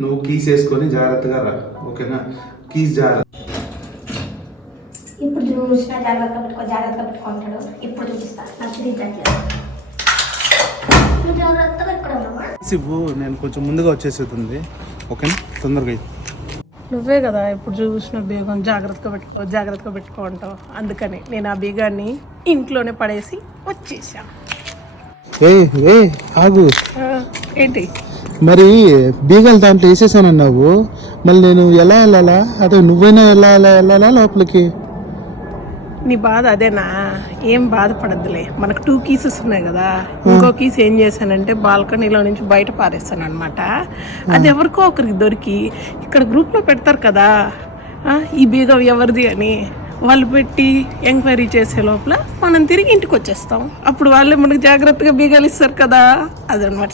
నువ్వు కీస్ వేసుకొని జాగ్రత్తగా రా, ఓకేనా? కీస్ జాగ్రత్త. ఇప్పుడు చూసిన జాగ్రత్తగా పెట్టుకుంటాడు. ఇప్పుడు చూపిస్తా జాగ్రత్తగా ఎక్కడ ఉన్నావా? నేను కొంచెం ముందుగా వచ్చేసేది, ఓకేనా? తొందరగా. నువ్వే కదా ఇప్పుడు చూసిన బీగం జాగ్రత్తగా పెట్టుకుంటావు. అందుకని నేను ఆ బీగాన్ని ఇంట్లోనే పడేసి వచ్చేసా. ఆగు. ఏంటి మరి బీగాలు దాంట్లో వేసేసానన్నావు, మళ్ళీ నేను ఎలా వెళ్ళాలా? అదే నువ్వైనా వెళ్ళాలా లోపలికి? నీ బాధ అదేనా? ఏం బాధపడద్దులే, మనకు 2 కీసెస్ ఉన్నాయి కదా. ఇంకో కీస్ ఏం చేశానంటే బాల్కనీలో నుంచి బయట పారేస్తాను అనమాట. అది ఎవరికో ఒకరికి దొరికి ఇక్కడ గ్రూప్లో పెడతారు కదా, ఈ బీగం ఎవరిది అని. వాళ్ళు పెట్టి ఎంక్వైరీ చేసే లోపల మనం తిరిగి ఇంటికి వచ్చేస్తాం. అప్పుడు వాళ్ళే మనకు జాగ్రత్తగా బీగాలు ఇస్తారు కదా, అదనమాట.